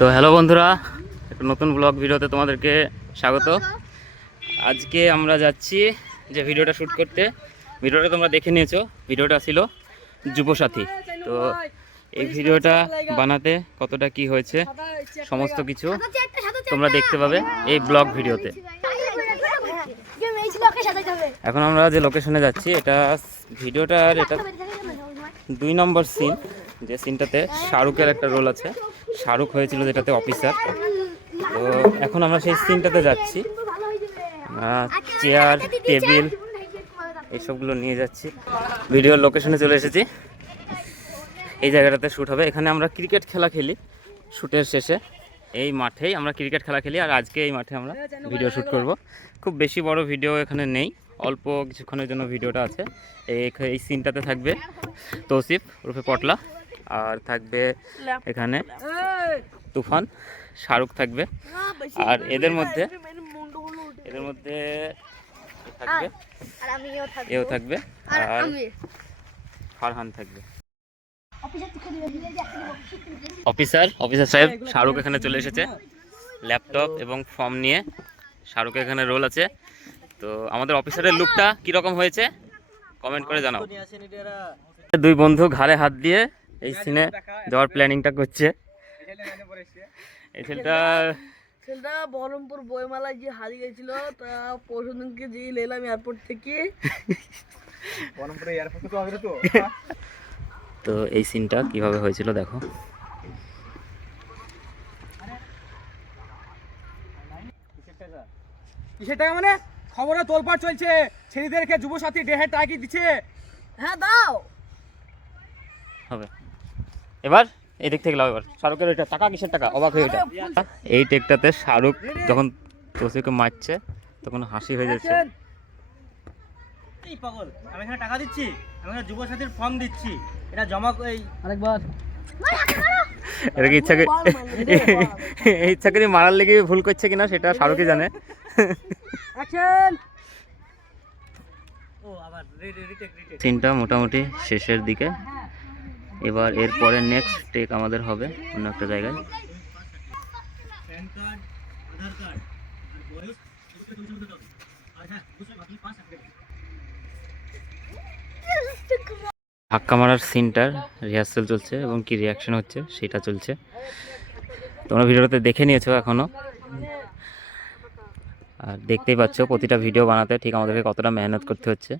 তো হ্যালো বন্ধুরা, একটা নতুন ব্লগ ভিডিওতে তোমাদেরকে স্বাগত। আজকে আমরা যাচ্ছি যে ভিডিওটা শ্যুট করতে। ভিডিওটা তোমরা দেখে নিয়েছো, ভিডিওটা ছিল যুবসাথী। তো এই ভিডিওটা বানাতে কতটা কি হয়েছে সমস্ত কিছু তোমরা দেখতে পাবে এই ব্লগ ভিডিওতে। এখন আমরা যে লোকেশনে যাচ্ছি, এটা ভিডিওটার এটা 2 নম্বর সিন, যে সিনটাতে শাহরুখের একটা রোল আছে। শাহরুখ হয়েছিল যেটাতে অফিসার। তো এখন আমরা সেই সিনটাতে যাচ্ছি, চেয়ার টেবিল এইসবগুলো নিয়ে যাচ্ছি। ভিডিওর লোকেশনে চলে এসেছি, এই জায়গাটাতে শ্যুট হবে। এখানে আমরা ক্রিকেট খেলা খেলি, শ্যুটের শেষে এই মাঠেই আমরা ক্রিকেট খেলা খেলি। আর আজকে এই মাঠে আমরা ভিডিও শ্যুট করব। খুব বেশি বড় ভিডিও এখানে নেই, অল্প কিছুক্ষণের জন্য ভিডিওটা আছে। এই সিনটাতে থাকবে তৌসিফ ওরফে পটলা, আর থাকবে এখানে তুফান, শাহরুখ থাকবে। আর এদের মধ্যে থাকবে, এও থাকবে, আর ফারহান থাকবে। অফিসার সাহেব শাহরুখ এখানে চলে এসেছে ল্যাপটপ এবং ফর্ম নিয়ে। শাহরুখ এখানে রোল আছে। তো আমাদের অফিসারের লুকটা কিরকম হয়েছে কমেন্ট করে জানাও। 2 বন্ধু ঘাড়ে হাত দিয়ে এই সিনে যাওয়ার প্ল্যানিংটা করছে। এই ছেলেটা বহরমপুর বইমেলায় যে হারিয়ে গেছিল, তা পরশু দিনকে যে এলাম এয়ারপোর্ট থেকে। তো এই সিনটা কিভাবে হয়েছিল দেখো। কিসের টাকা মানে? খবরে তোলপাড় চলছে, ছেলেদেরকে যুবসাথী 1.5 টাকা দিচ্ছে। হ্যাঁ দাও হবে এবার এই দিক থেকে লাও। এবার শাহরুখের ওইটা টাকা, কিসের টাকা? অবাক হয়ে ওইটা। এই টেকটাতে শাহরুখ যখন তৌসিফকে মারছে তখন হাসি হয়ে যাচ্ছে। এই পাগল, আমি এখানে টাকা দিচ্ছি, আমি এখানে যুবসাথীর ফর্ম দিচ্ছি, এটা জমা এই আরেকবার। এটাকে ইচ্ছা করে মারার লেগে ভুল করছে কিনা সেটা শাহরুখই জানে। সিনটা মোটামুটি শেষের দিকে। এবার এরপরে নেক্সট টেক আমাদের হবে অন্য একটা জায়গায়। ধাক্কা মারার সিনটার রিহার্সাল চলছে এবং কি রিয়াকশন হচ্ছে সেটা চলছে। তোমরা ভিডিওটাতে দেখে নিয়েছো এখনো, আর দেখতেই পাচ্ছ প্রতিটা ভিডিও বানাতে ঠিক আমাদেরকে কতটা মেহনত করতে হচ্ছে।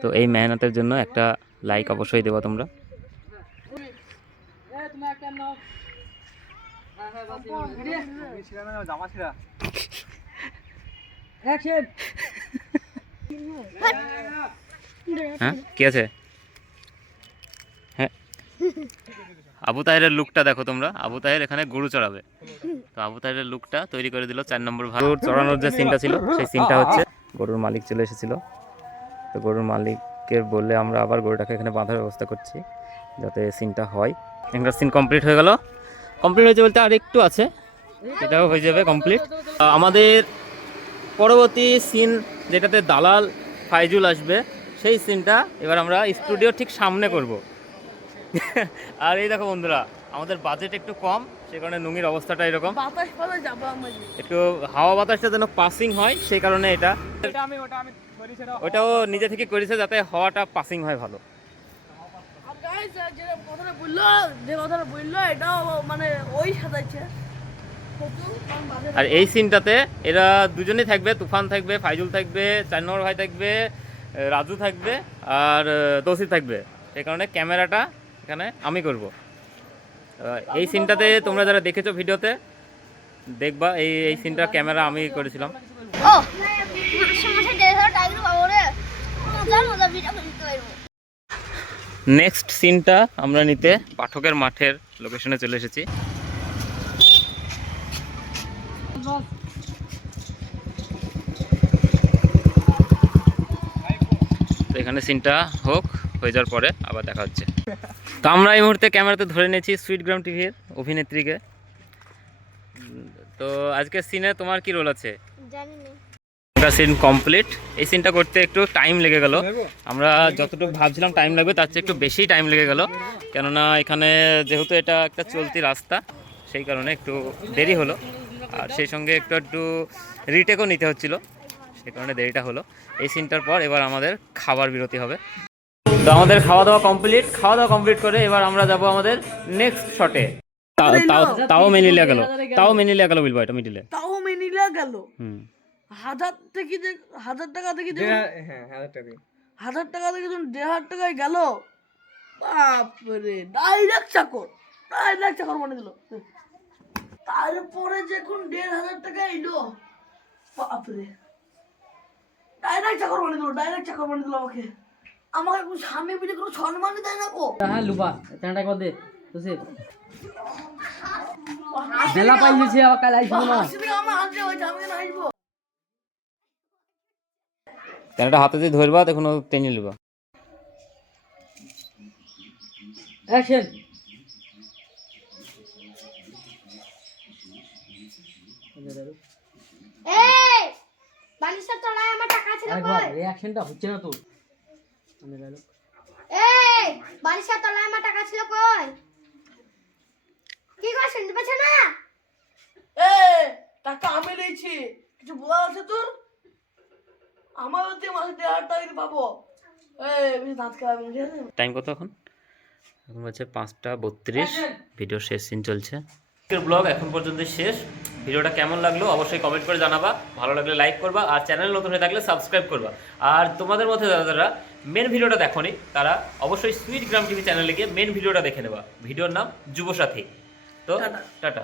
তো এই মেহনতের জন্য একটা লাইক অবশ্যই দেবো তোমরা। হ্যাঁ কি আছে? হ্যাঁ, আবু তাহেরের লুকটা দেখো তোমরা। আবু তাহের এখানে গরু চড়াবে। তো আবু তাহেরের লুকটা তৈরি করে দিল 4 নম্বর ভাগ। গরুর চড়ানোর যে সিনটা ছিল সেই সিনটা হচ্ছে, গরুর মালিক চলে এসেছিল। তো গরুর মালিককে বললে আমরা আবার গরুটাকে এখানে বাঁধার ব্যবস্থা করছি যাতে সিনটা হয়। একটা সিন কমপ্লিট হয়ে গেল। কমপ্লিট হয়েছে বলতে আর একটু আছে, এটাও হয়ে যাবে কমপ্লিট। আমাদের পরবর্তী সিন যেটাতে দালাল ফাইজুল আসবে, সেই সিনটা এবার আমরা স্টুডিওর ঠিক সামনে করব। আর এই দেখো বন্ধুরা, আমাদের বাজেট একটু কম, সে কারণে নুঙ্গির অবস্থাটা এরকম। একটু হাওয়া বাতাসটা যেন পাসিং হয়, সেই কারণে এটা ওটাও নিজে থেকে করেছে যাতে হাওয়াটা পাসিং হয় ভালো। আর এই সিনটাতে এরা দুজনেই থাকবে, তুফান থাকবে, ফাইজুল থাকবে, 4 নম্বর ভাই থাকবে, রাজু থাকবে, আর তৌসিফ থাকবে। সেই কারণে ক্যামেরাটা এখানে আমি করব। এই সিনটাতে তোমরা যারা দেখেছো ভিডিওতে দেখবা, এই সিনটা ক্যামেরা আমি করেছিলাম। নেক্সট সিনটা আমরা নিতে পাঠকের মাঠের লোকেশনে চলে এসেছি। এখানে সিনটা হয়ে যাওয়ার পরে আবার দেখা হচ্ছে। তো আমরা এই মুহূর্তে ক্যামেরাতে ধরে নিয়েছি সুইটগ্রাম টিভির অভিনেত্রীকে। তো আজকের সিনে তোমার কি রোল আছে? Scene complete. এই সিনটা করতে একটু টাইম লেগে গেল। আমরা যতটুকু ভাবছিলাম টাইম লাগবে তার চেয়ে একটু বেশি টাইম লেগে গেল, কেননা এখানে যেহেতু এটা একটা চলতি রাস্তা, সেই কারণে একটু দেরি হলো, আর সেই সঙ্গে একটু একটু রিটেকও নিতে হচ্ছিল, সেই কারণে দেরিটা হলো। এই সিনটার পর এবার আমাদের খাবার বিরতি হবে। তো আমাদের খাওয়া দাওয়া কমপ্লিট করে এবার আমরা যাব আমাদের নেক্সট শটে। তাও মেনিলিয়া গেল বলবো এটা মিডিলে, তাও মেনিলা গেল হুম 1000 থেকে 1000 টাকা থেকে হ্যাঁ 1000 টাকা 1000 টাকা থেকে যখন 1500 টাকায় গেল, বাপরে ডাইরেক্ট চাকর মানে দিল। তারপরে যখন 1500 টাকা এলো, বাপরে ডাইরেক্ট চাকর মানে দিল আমাকে। আমাকে কোনো স্বামী বুঝে কোনো সম্মানই দেয় না গো। হ্যাঁ লুবা তেনাটা কর দে তুই বেলা পাই দিছে আবার কাল আইসবো না হাসি দিয়ে আমার হাসি হয়েছে, আমি কেন হাসবো? এটা হাতে দিয়ে ধরবা তখন টেনে নিবা। অ্যাকশন এই বালিশের তলায় আমার টাকা ছিল আরেকবার কই? রিঅ্যাকশনটা হচ্ছে না তো। এই বালিশের তলায় আমার টাকা ছিল কই? কি কর শুনতে পাচ্ছ না? এ টাকা আমি দিয়েছি, কিছু বলা আছে তোর? আমার হচ্ছে মাসে 1500 টাকা দিতে পাবো। বেশি দাঁত খাওয়াবি না, ঠিক আছে? টাইম কত এখন? এখন হচ্ছে 5:32, ভিডিও শেষ সিন চলছে। আজকের ব্লগ এখন পর্যন্ত শেষ। ভিডিওটা কেমন লাগলো অবশ্যই কমেন্ট করে জানাবা, ভালো লাগলে লাইক করবা, আর চ্যানেল নতুন হয়ে থাকলে সাবস্ক্রাইব করবা। আর তোমাদের মধ্যে যারা মেন ভিডিওটা দেখোনি তারা অবশ্যই সুইট গ্রাম টিভি চ্যানেলে গিয়ে মেন ভিডিওটা দেখে নেবা। ভিডিওর নাম যুবসাথী। তো টাটা।